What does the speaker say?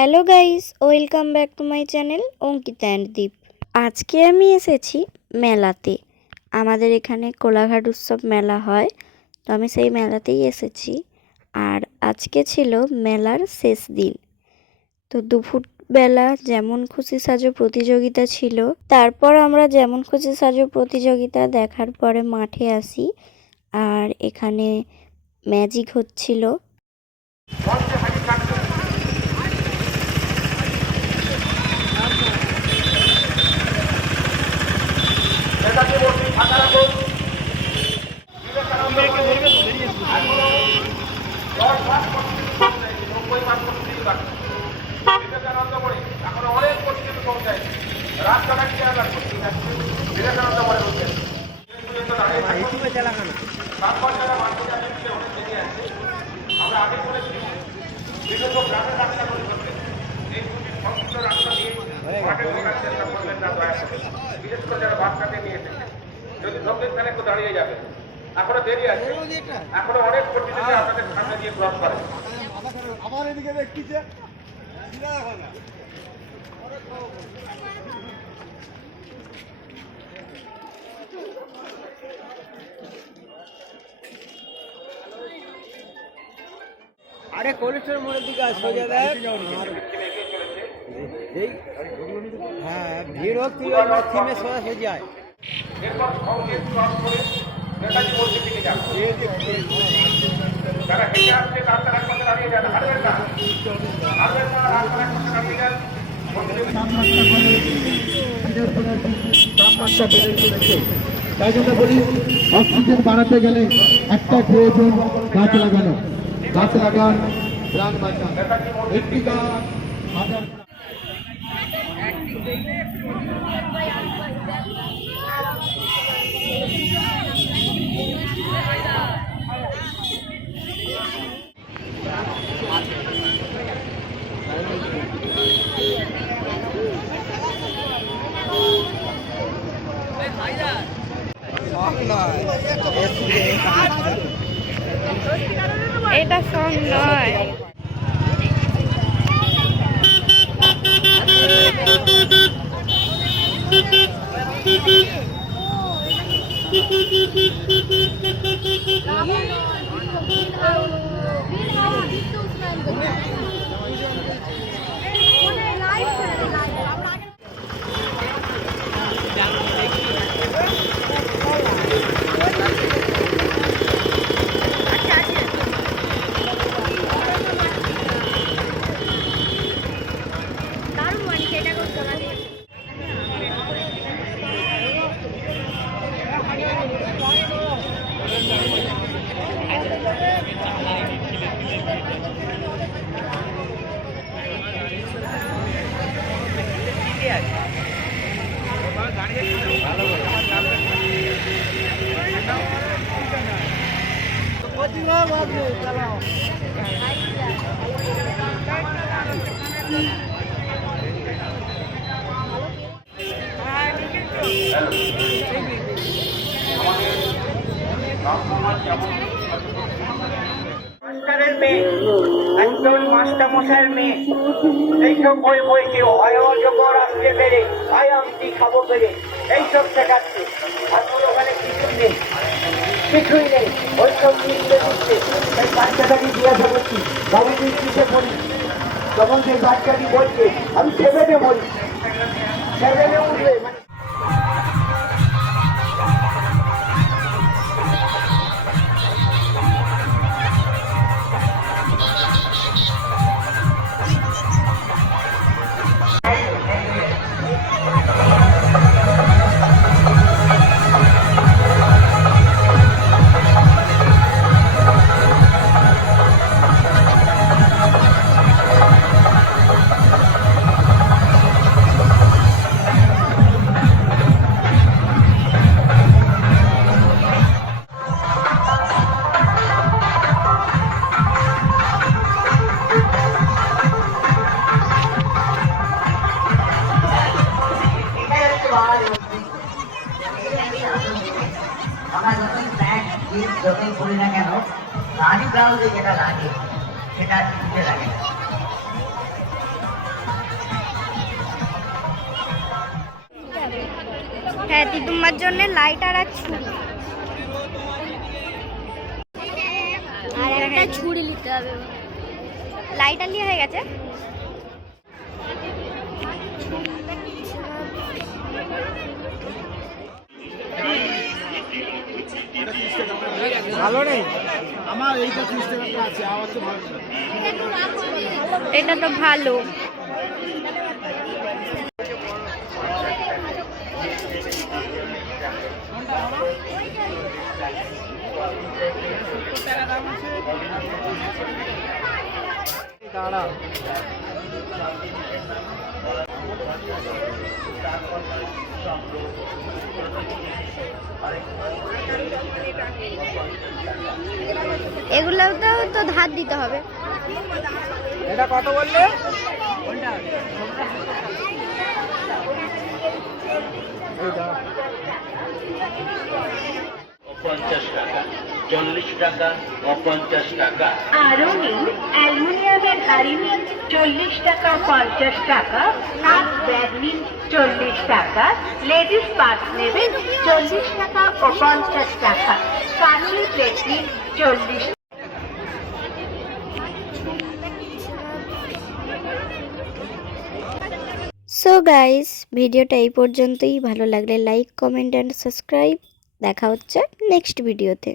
Hello guys, welcome back to my channel Ankita and Deep. আজকে আমি এসেছি মেলাতে। আমাদের এখানে কোলাঘাট উৎসব মেলা হয়, তো আমি সেই মেলাতেই এসেছি। আর আজকে ছিল মেলার শেষ দিন, তো দুপুরবেলা যেমন খুশি সাজো প্রতিযোগিতা ছিল। তারপর আমরা যেমন খুশি সাজো প্রতিযোগিতা দেখার পরে মাঠে আসি, আর এখানে ম্যাজিক হচ্ছিল। বিশেষ করে যারা বাচ্চাকে নিয়ে এসেছে, যদি ঢোকেন তাহলে একটু দাঁড়িয়ে যাবে, এখনো দেরি আছে, এখনো অনেক প্রতিযোগী আপনাদের সামনে দিয়ে ক্রস করে। আমার এদিকে দেখতেছে আরে কোলেস্ট্রল মোড়ের দিকে সোজা দেখ। হ্যাঁ, ভিড় হোক তুই থিমে সোজা সোজা যায়। এরপর সঙ্গে ক্রস করে নেতাজি মসজিদ দিকে যান। যারা হেঁটে আসছে রাস্তার এক পাশে দাঁড়িয়ে যান, হারবেন না, হারবেন না, রাস্তার এক পাশে দাঁড়িয়ে যান। তাই জন্য বলি, অক্সিজেন বাড়াতে গেলে একটা প্রয়োজন, গাছ লাগানো। গাছ লাগান, প্রাণ বাঁচান। একটি গাছ হাজার। এটা সং নয়। মাস্টারের মেয়ে, একজন মাস্টার মশাইয়ের মেয়ে, এইসব বই বইছে, অজগর আসতে পেরে, আয়ামটি খাবো পেরে, এইসব শেখাচ্ছে। আসলে ওখানে কিছুই নেই, কিছুই নেই, ওইসব লিখতে লিখতে সেই বাচ্চাটাকে জিজ্ঞাসা করছি, বাবু তুই কিসে পড়ি? তখন সেই বাচ্চাটি বলছে, আমি সেভেনে পড়ি। সেভেনে উঠবে যতই করি না কেন রানী ব্লাউজে যেটা লাগে সেটা দিতে লাগে না। হ্যাঁ, তোমার জন্য লাইটার আর ছুরি। আর একটা ছুরি নিতে হবে। লাইটার নিয়ে হয়ে গেছে। ভালো নেই। আমার এইটা 30 টাকা আছে, আওয়াজ তো ভালো। এটা তো ভালো। দাঁড়া। এগুলোও তো ধার দিতে হবে। এটা কত বললে? এই দাঁড়া। 50 টাকা, 40 টাকা, 50 টাকা। আরও নিন অ্যালুমিনিয়ামের হাঁড়ি নিন 40 টাকা 50 টাকা, কাপ ব্যাগ নিন 40 টাকা, লেডিস পার্স নেবেন 40 টাকা ও 50 টাকা, কাঁচের প্লেট নিন 40। সো গাইস, ভিডিওটা এই পর্যন্তই। ভালো লাগলে লাইক, কমেন্ট অ্যান্ড সাবস্ক্রাইব। দেখা হচ্ছে নেক্সট ভিডিওতে।